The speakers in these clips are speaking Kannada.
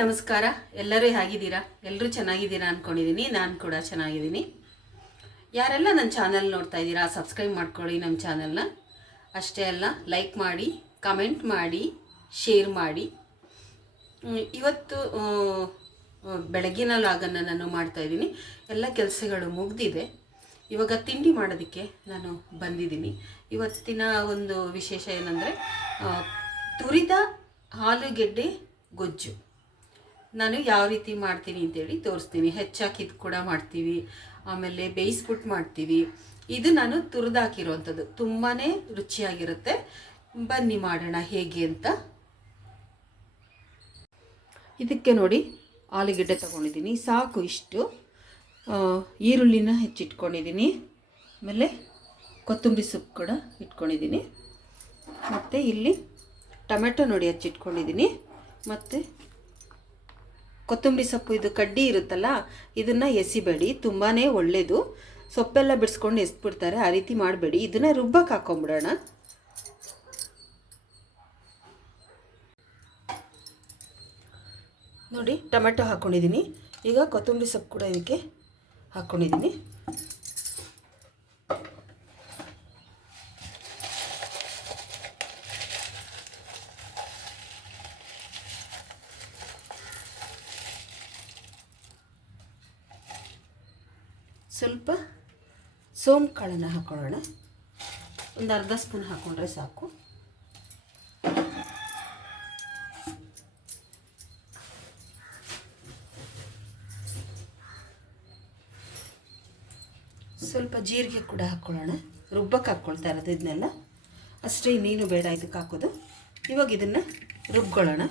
ನಮಸ್ಕಾರ. ಎಲ್ಲರೂ ಹೇಗಿದ್ದೀರಾ? ಎಲ್ಲರೂ ಚೆನ್ನಾಗಿದ್ದೀರಾ ಅಂದ್ಕೊಂಡಿದ್ದೀನಿ. ನಾನು ಕೂಡ ಚೆನ್ನಾಗಿದ್ದೀನಿ. ಯಾರೆಲ್ಲ ನನ್ನ ಚಾನಲ್ ನೋಡ್ತಾ ಇದ್ದೀರಾ ಸಬ್ಸ್ಕ್ರೈಬ್ ಮಾಡ್ಕೊಳ್ಳಿ ನಮ್ಮ ಚಾನಲ್ನ. ಅಷ್ಟೇ ಅಲ್ಲ, ಲೈಕ್ ಮಾಡಿ, ಕಮೆಂಟ್ ಮಾಡಿ, ಶೇರ್ ಮಾಡಿ. ಇವತ್ತು ಬೆಳಗಿನ ಲಾಗನ್ನು ನಾನು ಮಾಡ್ತಾಯಿದ್ದೀನಿ. ಎಲ್ಲ ಕೆಲಸಗಳು ಮುಗಿದಿದೆ. ಇವಾಗ ತಿಂಡಿ ಮಾಡೋದಕ್ಕೆ ನಾನು ಬಂದಿದ್ದೀನಿ. ಇವತ್ತಿನ ಒಂದು ವಿಶೇಷ ಏನಂದರೆ ತುರಿದ ಆಲೂಗೆಡ್ಡೆ ಗೊಜ್ಜು. ನಾನು ಯಾವ ರೀತಿ ಮಾಡ್ತೀನಿ ಅಂತೇಳಿ ತೋರಿಸ್ತೀನಿ. ಹೆಚ್ಚಾಕಿದ್ದು ಕೂಡ ಮಾಡ್ತೀವಿ, ಆಮೇಲೆ ಬೇಯಿಸ್ಬಿಟ್ಟು ಮಾಡ್ತೀವಿ. ಇದು ನಾನು ತುರಿದಾಕಿರೋವಂಥದ್ದು, ತುಂಬಾ ರುಚಿಯಾಗಿರುತ್ತೆ. ಬನ್ನಿ ಮಾಡೋಣ ಹೇಗೆ ಅಂತ. ಇದಕ್ಕೆ ನೋಡಿ, ಆಲೂಗೆಡ್ಡೆ ತೊಗೊಂಡಿದ್ದೀನಿ, ಸಾಕು ಇಷ್ಟು. ಈರುಳ್ಳಿನ ಹೆಚ್ಚಿಟ್ಕೊಂಡಿದ್ದೀನಿ, ಆಮೇಲೆ ಕೊತ್ತಂಬರಿ ಸೊಪ್ಪು ಕೂಡ ಇಟ್ಕೊಂಡಿದ್ದೀನಿ, ಮತ್ತು ಇಲ್ಲಿ ಟೊಮೆಟೊ ನೋಡಿ ಹೆಚ್ಚಿಟ್ಕೊಂಡಿದ್ದೀನಿ, ಮತ್ತು ಕೊತ್ತಂಬರಿ ಸೊಪ್ಪು ಇದು ಕಡ್ಡಿ ಇರುತ್ತಲ್ಲ, ಇದನ್ನು ಎಸಿಬೇಡಿ, ತುಂಬಾ ಒಳ್ಳೆಯದು. ಸೊಪ್ಪೆಲ್ಲ ಬಿಡಿಸ್ಕೊಂಡು ಎಸ್ಬಿಡ್ತಾರೆ, ಆ ರೀತಿ ಮಾಡಬೇಡಿ. ಇದನ್ನು ರುಬ್ಬಕ್ಕೆ ಹಾಕೊಂಬಿಡೋಣ. ನೋಡಿ, ಟೊಮೆಟೊ ಹಾಕ್ಕೊಂಡಿದ್ದೀನಿ. ಈಗ ಕೊತ್ತಂಬರಿ ಸೊಪ್ಪು ಕೂಡ ಇದಕ್ಕೆ ಹಾಕ್ಕೊಂಡಿದ್ದೀನಿ. ಸ್ವಲ್ಪ ಸೋಂಪು ಕಾಳನ್ನು ಹಾಕೊಳ್ಳೋಣ. ಒಂದು ಅರ್ಧ ಸ್ಪೂನ್ ಹಾಕ್ಕೊಂಡ್ರೆ ಸಾಕು. ಸ್ವಲ್ಪ ಜೀರಿಗೆ ಕೂಡ ಹಾಕ್ಕೊಳ್ಳೋಣ. ರುಬ್ಬಕ್ಕೆ ಹಾಕ್ಕೊಳ್ತಾ ಇರೋದು ಇದನ್ನೆಲ್ಲ ಅಷ್ಟೇ, ಇನ್ನೇನು ಬೇಡ ಇದಕ್ಕೆ ಹಾಕೋದು. ಇವಾಗ ಇದನ್ನು ರುಬ್ಕೊಳ್ಳೋಣ.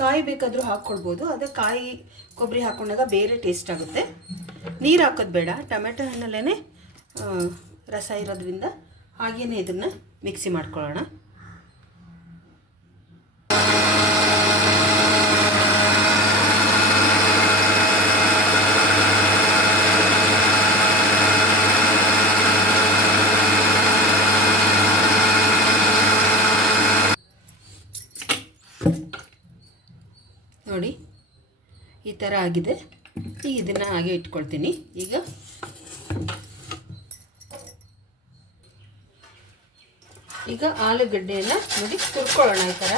ಕಾಯಿ ಬೇಕಾದರೂ ಹಾಕ್ಕೊಳ್ಬೋದು, ಅದೇ ಕಾಯಿ ಕೊಬ್ಬರಿ ಹಾಕ್ಕೊಂಡಾಗ ಬೇರೆ ಟೇಸ್ಟ್ ಆಗುತ್ತೆ. ನೀರು ಹಾಕೋದು ಬೇಡ, ಟೊಮೆಟೊ ಹಣ್ಣಲ್ಲೇ ರಸ ಇರೋದ್ರಿಂದ ಹಾಗೇ ಇದನ್ನು ಮಿಕ್ಸಿ ಮಾಡ್ಕೊಳ್ಳೋಣ. ನೋಡಿ, ಈ ಥರ ಆಗಿದೆ. ಈಗ ಇದನ್ನು ಹಾಗೆ ಇಟ್ಕೊಳ್ತೀನಿ. ಈಗ ಆಲೂಗಡ್ಡೆಯನ್ನು ನೋಡಿ ತುರ್ಕೊಳ್ಳೋಣ. ಈ ಥರ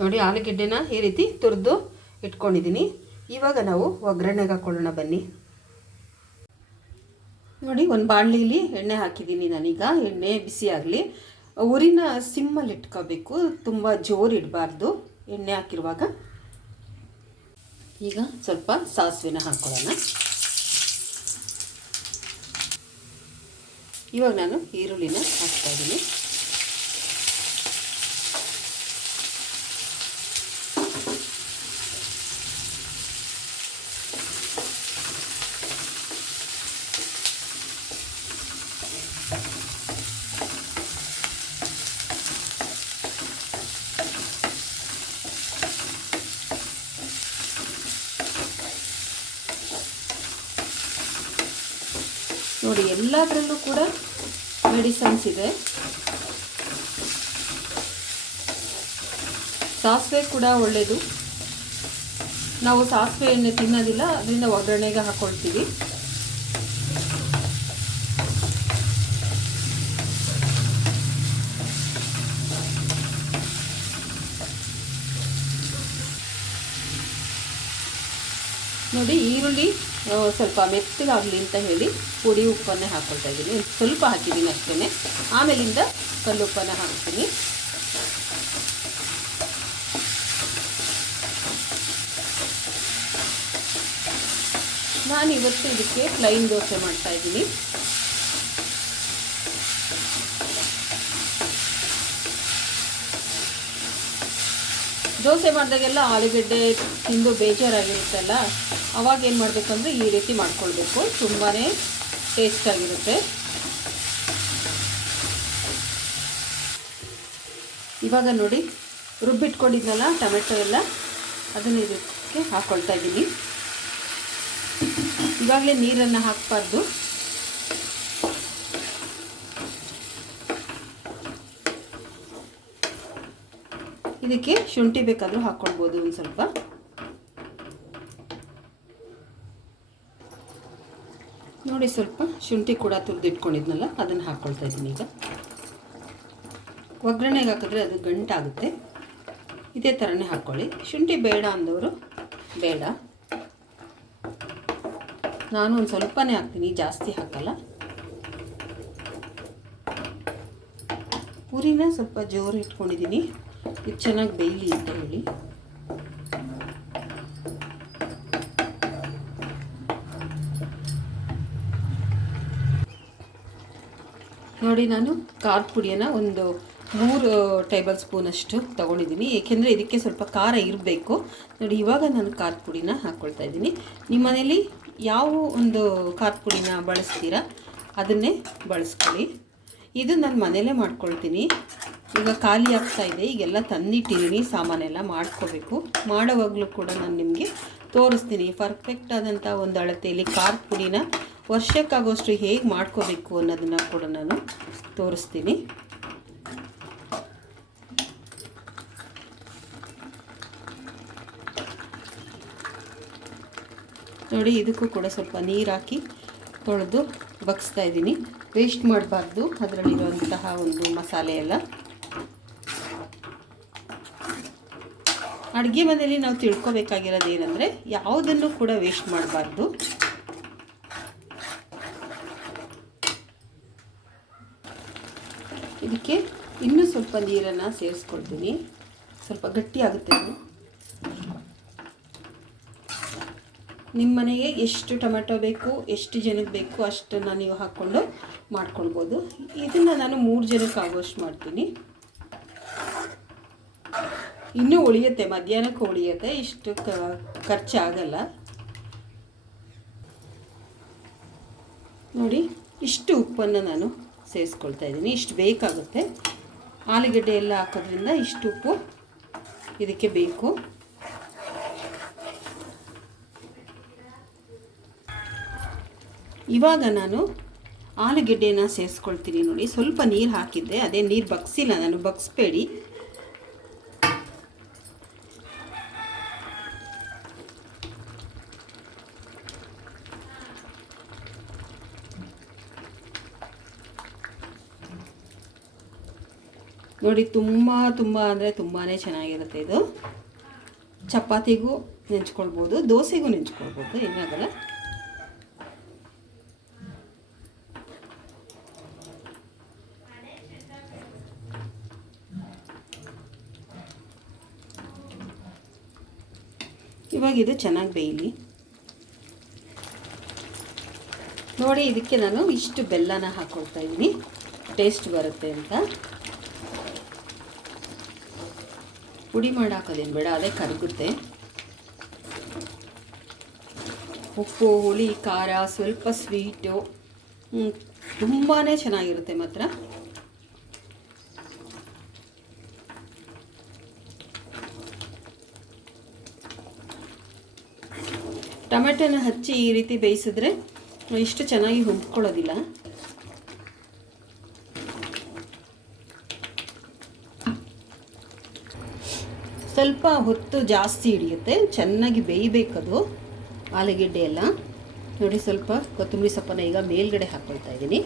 ನೋಡಿ, ಆಲೂಗೆಡ್ಡೆನ ಈ ರೀತಿ ತುರಿದು ಇಟ್ಕೊಂಡಿದ್ದೀನಿ. ಇವಾಗ ನಾವು ಒಗ್ಗರಣೆಗೆ ಹಾಕ್ಕೊಳ್ಳೋಣ ಬನ್ನಿ. ನೋಡಿ, ಒಂದು ಬಾಣಲಿಲಿ ಎಣ್ಣೆ ಹಾಕಿದ್ದೀನಿ ನಾನೀಗ. ಎಣ್ಣೆ ಬಿಸಿ ಆಗಲಿ. ಉರಿನ ಸಿಮ್ಮಲ್ಲಿ ಇಟ್ಕೋಬೇಕು, ತುಂಬ ಜೋರು ಇಡಬಾರ್ದು ಎಣ್ಣೆ ಹಾಕಿರುವಾಗ. ಈಗ ಸ್ವಲ್ಪ ಸಾಸಿವೆನ ಹಾಕ್ಕೊಳ್ಳೋಣ. ಇವಾಗ ನಾನು ಈರುಳ್ಳಿನ ಹಾಕ್ತಾಯಿದ್ದೀನಿ. ನೋಡಿ, ಎಲ್ಲದರಲ್ಲೂ ಕೂಡ ಮೆಡಿಸನ್ಸ್ ಇದೆ. ಸಾಸಿವೆ ಕೂಡ ಒಳ್ಳೆಯದು. ನಾವು ಸಾಸಿವೆ ಎಣ್ಣೆ ತಿನ್ನೋದಿಲ್ಲ, ಅದರಿಂದ ಒಗ್ಗರಣೆಗೆ ಹಾಕ್ಕೊಳ್ತೀವಿ. ನೋಡಿ, ಈರುಳ್ಳಿ ಸ್ವಲ್ಪ ಮೆತ್ತಗಾಗಲಿ ಅಂತ ಹೇಳಿ ಪುಡಿ ಉಪ್ಪನ್ನೇ ಹಾಕ್ಕೊಳ್ತಾ ಇದ್ದೀನಿ. ಸ್ವಲ್ಪ ಹಾಕಿದ್ದೀನಿ ಅಷ್ಟೇ. ಆಮೇಲಿಂದ ಕಲ್ಲುಪ್ಪನ್ನು ಹಾಕ್ತೀನಿ. ನಾನಿವತ್ತು ಇದಕ್ಕೆ ಪ್ಲೈನ್ ದೋಸೆ ಮಾಡ್ತಾಯಿದ್ದೀನಿ. ದೋಸೆ ಮಾಡಿದಾಗೆಲ್ಲ ಆಲೂಗಡ್ಡೆ ತಿಂದು ಬೇಜಾರಾಗಿರುತ್ತಲ್ಲ, ಅವಾಗ ಏನು ಮಾಡಬೇಕಂದ್ರೆ ಈ ರೀತಿ ಮಾಡ್ಕೊಳ್ಬೇಕು, ತುಂಬಾ ಟೇಸ್ಟಾಗಿರುತ್ತೆ. ಇವಾಗ ನೋಡಿ ರುಬ್ಬಿಟ್ಕೊಂಡಿದ್ನಲ್ಲ ಟೊಮೆಟೊ ಎಲ್ಲ, ಅದನ್ನು ಇದಕ್ಕೆ ಹಾಕ್ಕೊಳ್ತಾ ಇದ್ದೀನಿ. ಇವಾಗಲೇ ನೀರನ್ನು ಹಾಕಬಾರ್ದು. ಇದಕ್ಕೆ ಶುಂಠಿ ಬೇಕಾದರೂ ಹಾಕ್ಕೊಳ್ಬೋದು ಒಂದು ಸ್ವಲ್ಪ. ನೋಡಿ ಸ್ವಲ್ಪ ಶುಂಠಿ ಕೂಡ ತುರಿದಿಟ್ಕೊಂಡಿದ್ನಲ್ಲ ಅದನ್ನು ಹಾಕ್ಕೊಳ್ತಾ ಇದ್ದೀನಿ. ಈಗ ಒಗ್ಗರಣೆಗೆ ಹಾಕಿದ್ರೆ ಅದು ಗಂಟಾಗುತ್ತೆ. ಇದೇ ಥರನೇ ಹಾಕ್ಕೊಳ್ಳಿ. ಶುಂಠಿ ಬೇಡ ಅಂದವರು ಬೇಡ, ನಾನು ಒಂದು ಸ್ವಲ್ಪನೇ ಹಾಕ್ತೀನಿ, ಜಾಸ್ತಿ ಹಾಕಲ್ಲ. ಉರಿನ ಸ್ವಲ್ಪ ಜೋರು ಇಟ್ಕೊಂಡಿದ್ದೀನಿ, ಇದು ಚೆನ್ನಾಗಿ ಬೇಯಲಿ ಅಂತ ಹೇಳಿ. ನೋಡಿ ನಾನು ಖಾರದ ಪುಡಿಯನ್ನು ಒಂದು 3 ಟೇಬಲ್ ಸ್ಪೂನಷ್ಟು ತೊಗೊಂಡಿದ್ದೀನಿ, ಏಕೆಂದರೆ ಇದಕ್ಕೆ ಸ್ವಲ್ಪ ಖಾರ ಇರಬೇಕು. ನೋಡಿ ಇವಾಗ ನಾನು ಖಾರದ ಪುಡಿನ ಹಾಕ್ಕೊಳ್ತಾ ಇದ್ದೀನಿ. ನಿಮ್ಮ ಮನೇಲಿ ಯಾವ ಒಂದು ಖಾರದ ಪುಡಿನ ಬಳಸ್ತೀರಾ ಅದನ್ನೇ ಬಳಸ್ಕೊಳ್ಳಿ. ಇದು ನಾನು ಮನೇಲೇ ಮಾಡ್ಕೊಳ್ತೀನಿ. ಈಗ ಖಾಲಿ ಆಗ್ತಾಯಿದೆ, ಈಗೆಲ್ಲ ತಂದಿಟ್ಟಿದ್ದೀನಿ, ಸಾಮಾನೆಲ್ಲ ಮಾಡ್ಕೋಬೇಕು. ಮಾಡೋವಾಗಲೂ ಕೂಡ ನಾನು ನಿಮಗೆ ತೋರಿಸ್ತೀನಿ ಪರ್ಫೆಕ್ಟ್ ಆದಂಥ ಒಂದು ಅಳತೆಯಲ್ಲಿ ಖಾರದ ಪುಡಿನ ವರ್ಷಕ್ಕಾಗೋಷ್ಟು ಹೇಗೆ ಮಾಡ್ಕೋಬೇಕು ಅನ್ನೋದನ್ನು ಕೂಡ ನಾನು ತೋರಿಸ್ತೀನಿ. ನೋಡಿ ಇದಕ್ಕೂ ಕೂಡ ಸ್ವಲ್ಪ ನೀರು ಹಾಕಿ ತೊಳೆದು ಬಗ್ಸ್ತಾ ಇದ್ದೀನಿ. ವೇಸ್ಟ್ ಮಾಡಬಾರ್ದು ಅದರಲ್ಲಿರುವಂತಹ ಒಂದು ಮಸಾಲೆ ಎಲ್ಲ. ಅಡುಗೆ ಮನೆಯಲ್ಲಿ ನಾವು ತಿಳ್ಕೊಬೇಕಾಗಿರೋದು ಏನಂದರೆ ಯಾವುದನ್ನು ಕೂಡ ವೇಸ್ಟ್ ಮಾಡಬಾರ್ದು. ಇದಕ್ಕೆ ಇನ್ನೂ ಸ್ವಲ್ಪ ನೀರನ್ನು ಸೇರಿಸ್ಕೊಳ್ತೀನಿ, ಸ್ವಲ್ಪ ಗಟ್ಟಿ ಆಗುತ್ತೆ ಅದು. ನಿಮ್ಮ ಮನೆಗೆ ಎಷ್ಟು ಟೊಮೆಟೊ ಬೇಕು, ಎಷ್ಟು ಜನಕ್ಕೆ ಬೇಕು ಅಷ್ಟನ್ನು ನೀವು ಹಾಕ್ಕೊಂಡು ಮಾಡ್ಕೊಳ್ಬೋದು. ಇದನ್ನು ನಾನು 3 ಜನಕ್ಕೆ ಆಗೋಷ್ಟು ಮಾಡ್ತೀನಿ. ಇನ್ನೂ ಉಳಿಯುತ್ತೆ, ಮಧ್ಯಾಹ್ನಕ್ಕೆ ಉಳಿಯುತ್ತೆ, ಇಷ್ಟು ಖರ್ಚಾಗಲ್ಲ. ನೋಡಿ ಇಷ್ಟು ಉಪ್ಪನ್ನು ನಾನು ಸೇರಿಸ್ಕೊಳ್ತಾ ಇದ್ದೀನಿ, ಇಷ್ಟು ಬೇಕಾಗುತ್ತೆ. ಆಲೂಗಡ್ಡೆ ಎಲ್ಲ ಹಾಕೋದ್ರಿಂದ ಇಷ್ಟು ಉಪ್ಪು ಇದಕ್ಕೆ ಬೇಕು. ಇವಾಗ ನಾನು ಆಲೂಗೆಡ್ಡೆನ ಸೇರಿಸ್ಕೊಳ್ತೀನಿ. ನೋಡಿ ಸ್ವಲ್ಪ ನೀರು ಹಾಕಿದ್ದೆ, ಅದೇ ನೀರು ಬಗ್ಸಿಲ್ಲ ನಾನು, ಬಗ್ಸ್ಬೇಡಿ. ನೋಡಿ ತುಂಬ ಅಂದರೆ ತುಂಬಾ ಚೆನ್ನಾಗಿರುತ್ತೆ ಇದು. ಚಪಾತಿಗೂ ನೆಂಚ್ಕೊಳ್ಬೋದು, ದೋಸೆಗೂ ನೆಂಚ್ಕೊಳ್ಬೋದು, ಏನಾಗಲ್ಲ. ಇವಾಗ ಇದು ಚೆನ್ನಾಗಿ ಬೇಯಲಿ. ನೋಡಿ ಇದಕ್ಕೆ ನಾನು ಇಷ್ಟು ಬೆಲ್ಲನ ಹಾಕ್ಕೊಳ್ತಾ ಇದ್ದೀನಿ, ಟೇಸ್ಟ್ ಬರುತ್ತೆ ಅಂತ. ಪುಡಿ ಮಾಡಿ ಹಾಕೋದೇನು ಬೇಡ, ಅದೇ ಕರಗುತ್ತೆ. ಉಪ್ಪು, ಹುಳಿ, ಖಾರ, ಸ್ವಲ್ಪ ಸ್ವೀಟು, ತುಂಬಾ ಚೆನ್ನಾಗಿರುತ್ತೆ ಮಾತ್ರ. ಟೊಮೆಟೊನ ಹಚ್ಚಿ ಈ ರೀತಿ ಬೇಯಿಸಿದ್ರೆ ಇಷ್ಟು ಚೆನ್ನಾಗಿ ಹೊಂದ್ಕೊಳ್ಳೋದಿಲ್ಲ. ಸ್ವಲ್ಪ ಹೊತ್ತು ಜಾಸ್ತಿ ಹಿಡಿಯುತ್ತೆ, ಚೆನ್ನಾಗಿ ಬೇಯಬೇಕದು ಆಲೂಗೆಡ್ಡೆ ಎಲ್ಲ. ನೋಡಿ ಸ್ವಲ್ಪ ಕೊತ್ತಂಬರಿ ಸೊಪ್ಪನ್ನು ಈಗ ಮೇಲ್ಗಡೆ ಹಾಕ್ಕೊಳ್ತಾ ಇದ್ದೀನಿ,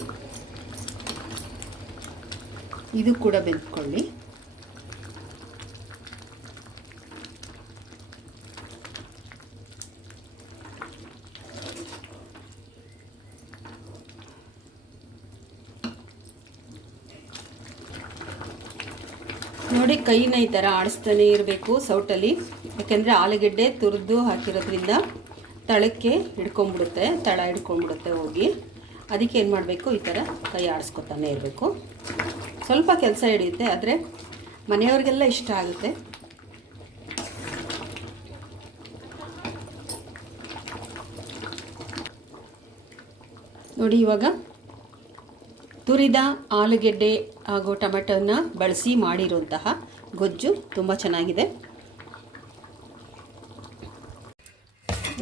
ಇದು ಕೂಡ ಬೆಂದ್ಕೊಳ್ಳಿ. ನೋಡಿ ಕೈನ ಈ ಥರ ಆಡಿಸ್ತಾನೆ ಇರಬೇಕು ಸೌಟಲ್ಲಿ, ಯಾಕೆಂದರೆ ಆಲೂಗೆಡ್ಡೆ ತುರಿದು ಹಾಕಿರೋದ್ರಿಂದ ತಳಕ್ಕೆ ಹಿಡ್ಕೊಂಬಿಡುತ್ತೆ, ತಳ ಹಿಡ್ಕೊಂಬಿಡುತ್ತೆ ಹೋಗಿ. ಅದಕ್ಕೆ ಏನು ಮಾಡಬೇಕು, ಈ ಥರ ಕೈ ಆಡಿಸ್ಕೊತಾನೆ ಇರಬೇಕು. ಸ್ವಲ್ಪ ಕೆಲಸ ಹಿಡಿಯುತ್ತೆ, ಆದರೆ ಮನೆಯವ್ರಿಗೆಲ್ಲ ಇಷ್ಟ ಆಗುತ್ತೆ. ನೋಡಿ ಇವಾಗ ತುರಿದ ಆಲೂಗೆಡ್ಡೆ ಹಾಗೂ ಟೊಮೆಟೊನ ಬಳಸಿ ಮಾಡಿರುವಂತಹ ಗೊಜ್ಜು ತುಂಬ ಚೆನ್ನಾಗಿದೆ.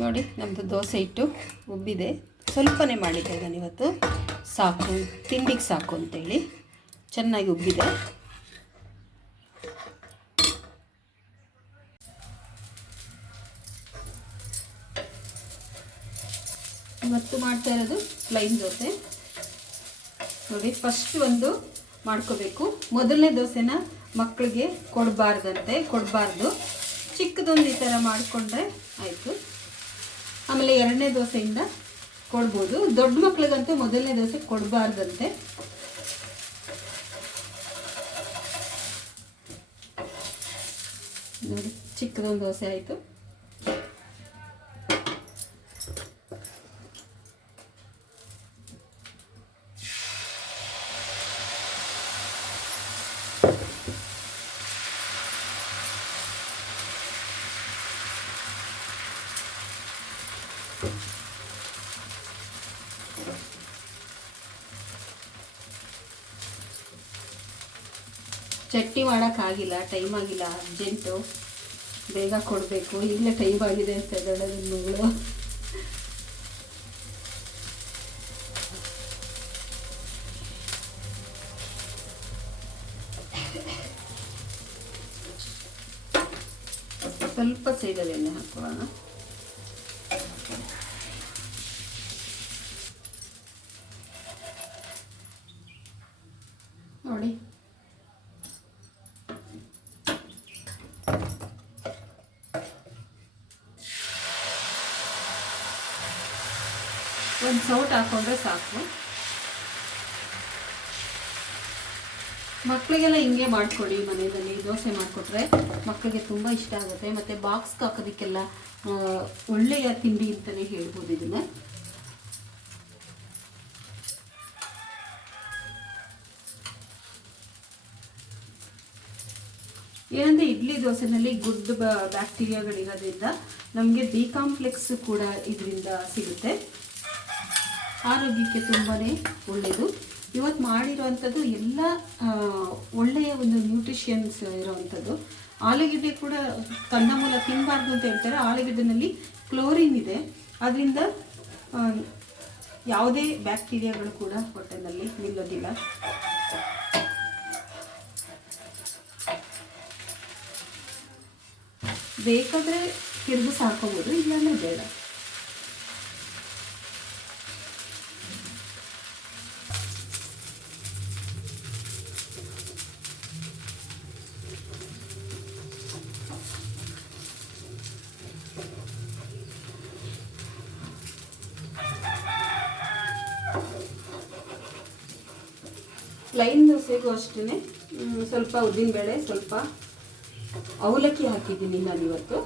ನೋಡಿ ನಮ್ಮದು ದೋಸೆ ಹಿಟ್ಟು ಉಬ್ಬಿದೆ. ಸ್ವಲ್ಪನೇ ಮಾಡಿದ್ದೆ ನಾನು ಇವತ್ತು, ಸಾಕು ತಿಂಡಿಗೆ ಸಾಕು ಅಂತೇಳಿ. ಚೆನ್ನಾಗಿ ಉಬ್ಬಿದೆ. ಇವತ್ತು ಮಾಡ್ತಾ ಇರೋದು ಪ್ಲೈನ್ ದೋಸೆ. ನೋಡಿ ಫಸ್ಟ್ ಒಂದು ಮಾಡ್ಕೋಬೇಕು. ಮೊದಲನೇ ದೋಸೆನ ಮಕ್ಕಳಿಗೆ ಕೊಡಬಾರ್ದು. ಚಿಕ್ಕದೊಂದು ಈ ಥರ ಮಾಡಿಕೊಂಡ್ರೆ ಆಯಿತು. ಆಮೇಲೆ ಎರಡನೇ ದೋಸೆಯಿಂದ ಕೊಡ್ಬೋದು. ದೊಡ್ಡ ಮಕ್ಕಳಿಗಂತೂ ಮೊದಲನೇ ದೋಸೆ ಕೊಡಬಾರ್ದಂತೆ. ನೋಡಿ ಚಿಕ್ಕದೊಂದು ದೋಸೆ ಆಯಿತು. ಚಟ್ನಿ ಮಾಡೋಕ್ಕಾಗಿಲ್ಲ, ಟೈಮ್ ಆಗಿಲ್ಲ, ಅರ್ಜೆಂಟು, ಬೇಗ ಕೊಡಬೇಕು, ಈಗಲೇ ಟೈಮ್ ಆಗಿದೆ ಅಂತ ಹೇಳೋದು ನನ್ನ ಮಗಳು. ಸ್ವಲ್ಪ ಸೇಗದ ಎಣ್ಣೆ ಹಾಕೋಣ. ನೋಡಿ ಒಂದು ಸೌಟ್ ಹಾಕೊಂಡ್ರೆ ಸಾಕು. ಮಕ್ಕಳಿಗೆಲ್ಲ ಹಿಂಗೆ ಮಾಡಿಕೊಡಿ. ಮನೆಯಲ್ಲಿ ದೋಸೆ ಮಾಡಿಕೊಟ್ರೆ ಮಕ್ಕಳಿಗೆ ತುಂಬ ಇಷ್ಟ ಆಗುತ್ತೆ. ಮತ್ತು ಬಾಕ್ಸ್ಗೆ ಹಾಕೋದಕ್ಕೆಲ್ಲ ಒಳ್ಳೆಯ ತಿಂಡಿ ಅಂತಲೇ ಹೇಳ್ಬೋದು ಇದನ್ನು. ಏನಂದರೆ ಇಡ್ಲಿ ದೋಸೆನಲ್ಲಿ ಗುಡ್ ಬ್ಯಾಕ್ಟೀರಿಯಾಗಳಿರೋದ್ರಿಂದ ನಮಗೆ ಬಿ ಕಾಂಪ್ಲೆಕ್ಸ್ ಕೂಡ ಇದರಿಂದ ಸಿಗುತ್ತೆ. ಆರೋಗ್ಯಕ್ಕೆ ತುಂಬಾ ಒಳ್ಳೆಯದು. ಇವತ್ತು ಮಾಡಿರೋವಂಥದ್ದು ಎಲ್ಲ ಒಳ್ಳೆಯ ಒಂದು ನ್ಯೂಟ್ರಿಷನ್ಸ್ ಇರೋವಂಥದ್ದು. ಆಲೂಗೆಡ್ಡೆ ಕೂಡ ಕಂದಮೂಲ ತಿನ್ನಬಾರ್ದು ಅಂತ ಹೇಳ್ತಾರೆ. ಆಲೂಗೆಡ್ಡೆನಲ್ಲಿ ಕ್ಲೋರಿನ್ ಇದೆ. ಅದರಿಂದ ಯಾವುದೇ ಬ್ಯಾಕ್ಟೀರಿಯಾಗಳು ಕೂಡ ಹೊಟ್ಟೆನಲ್ಲಿ ನಿಲ್ಲೋದಿಲ್ಲ. ಬೇಕಾದರೆ ತಿರುಗಿಸಿ ಹಾಕೋಬೋದು, ಇಲ್ಲಾಂದರೆ ಬೇಡ. ಪ್ಲೈನ್ ದೋಸೆಗೂ ಅಷ್ಟೇ ಸ್ವಲ್ಪ ಉದ್ದಿನಬೇಳೆ, ಸ್ವಲ್ಪ ಅವಲಕ್ಕಿ ಹಾಕಿದ್ದೀನಿ ನಾನು ಇವತ್ತು.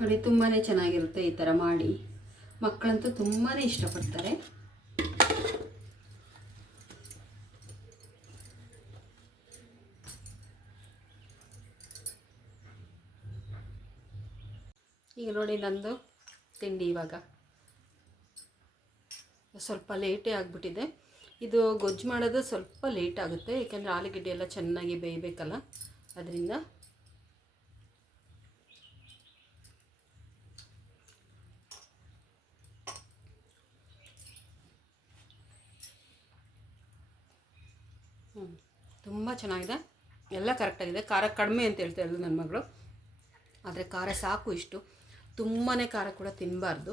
ನೋಡಿ ತುಂಬಾ ಚೆನ್ನಾಗಿರುತ್ತೆ ಈ ಥರ ಮಾಡಿ. ಮಕ್ಕಳಂತೂ ತುಂಬಾ ಇಷ್ಟಪಡ್ತಾರೆ. ಈಗ ನೋಡಿ ನಂದು ತಿಂಡಿ ಇವಾಗ ಸ್ವಲ್ಪ ಲೇಟೇ ಆಗಿಬಿಟ್ಟಿದೆ. ಇದು ಗೊಜ್ಜು ಮಾಡೋದು ಸ್ವಲ್ಪ ಲೇಟ್ ಆಗುತ್ತೆ, ಏಕೆಂದರೆ ಆಲೂಗೆಡ್ಡೆ ಎಲ್ಲ ಚೆನ್ನಾಗಿ ಬೇಯಬೇಕಲ್ಲ, ಅದರಿಂದ. ತುಂಬ ಚೆನ್ನಾಗಿದೆ, ಎಲ್ಲ ಕರೆಕ್ಟಾಗಿದೆ. ಖಾರ ಕಡಿಮೆ ಅಂತ ಹೇಳ್ತಾ ಇರೋದು ನನ್ನ ಮಗಳು, ಆದರೆ ಖಾರ ಸಾಕು. ಇಷ್ಟು ತುಂಬಾ ಖಾರ ಕೂಡ ತಿನ್ನಬಾರ್ದು.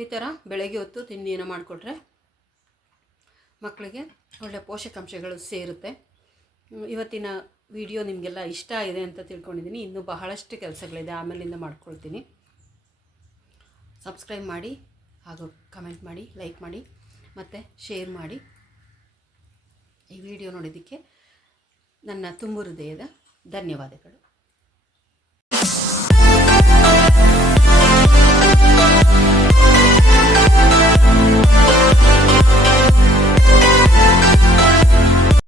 ಈ ಥರ ಬೆಳಗ್ಗೆ ಹೊತ್ತು ತಿಂಡಿಯನ್ನು ಮಾಡಿಕೊಟ್ರೆ ಮಕ್ಕಳಿಗೆ ಒಳ್ಳೆಯ ಪೋಷಕಾಂಶಗಳು ಸೇರುತ್ತೆ. ಇವತ್ತಿನ ವಿಡಿಯೋ ನಿಮಗೆಲ್ಲ ಇಷ್ಟ ಆಗಿದೆ ಅಂತ ತಿಳ್ಕೊಂಡಿದ್ದೀನಿ. ಇನ್ನೂ ಬಹಳಷ್ಟು ಕೆಲಸಗಳಿದೆ, ಆಮೇಲಿಂದ ಮಾಡ್ಕೊಳ್ತೀನಿ. ಸಬ್ಸ್ಕ್ರೈಬ್ ಮಾಡಿ ಹಾಗೂ ಕಮೆಂಟ್ ಮಾಡಿ, ಲೈಕ್ ಮಾಡಿ ಮತ್ತು ಶೇರ್ ಮಾಡಿ. ಈ ವಿಡಿಯೋ ನೋಡಿದ್ದಕ್ಕೆ ನನ್ನ ತುಂಬು ಹೃದಯದ ಧನ್ಯವಾದಗಳು.